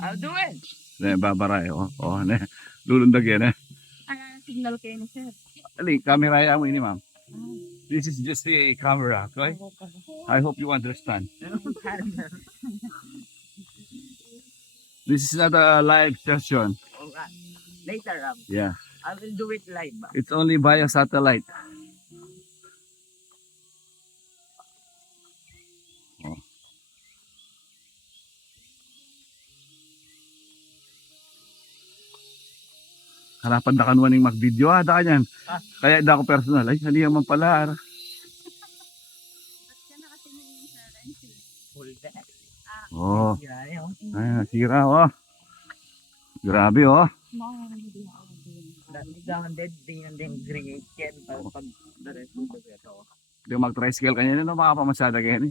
I'll do it. Babaray, lulundag yan eh. Signal kayo ni sir. Ali, camera ya mo ini, ma'am. This is just a camera, okay? I hope you understand. This is not a live session. Alright. Later, Yeah. I will do it live. It's only via satellite. Oh. Harapan da kanwa ning mag-video da kanyan. Kaya da ako personal. Ay, hali man pala. Oh. Ay, nasira oh. Grabe oh. Hindi mag-tricycle kanya na makapamasada kanya ni.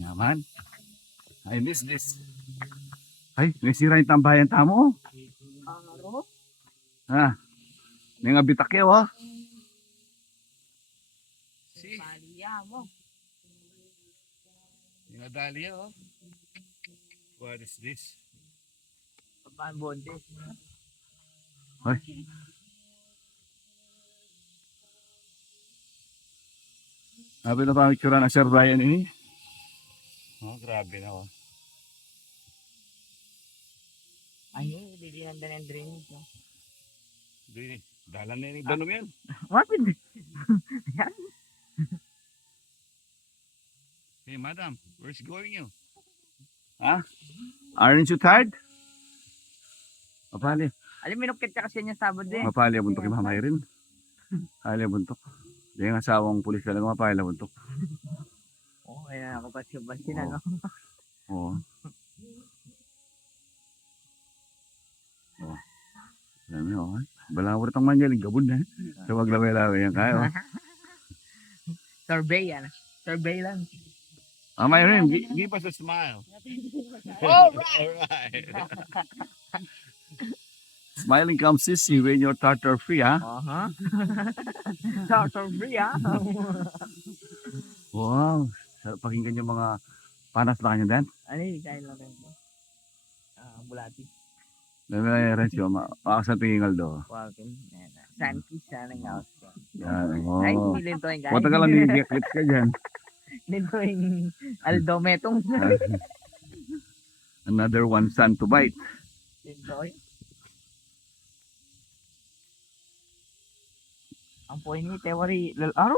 Yaman. I miss this. Ay, nasira yung tambayan tamo. Ha. May nga bitakyaw oh. See? Yung dahlia oh. What is this? Ay. Sabi na pa itsura na Sir Brian ini. Oh, grabe na oh. Ay, hindi na din ang drainage. Di, dalan na yung danom yan. What? Hey madam, where's going you? Huh? Aren't you tired? Mapali. Alam, minukit ka kasi niya sabod din. Mapali buntok yung mamay rin. Mapali buntok. Di yung asawang pulis talaga mapali buntok. Oo, kaya ako pa siya basin ano. Oo. Oo. Alam mo yun, balawar itong manyaling gabon na. So maglaway-laway yan kayo. Survey yan. Surveillance. May rin, give us a smile. Alright. Smiling comes easy when you're tartar free, ha? Tartar free, ha? Wow. Pakinggan yung mga panas na kanya din. Ano yung kain lang rin mo? Bulati. Dami Renzo, makakasang tingal do. Welcome. Sunkiss sana ng house ko. Yan, Ay, oh. hindi to yung guys. Wata ka lang clips ka dyan. Dito yung aldometong. Another one sun to bite. Dito yung. Ang point ni Tewari, aro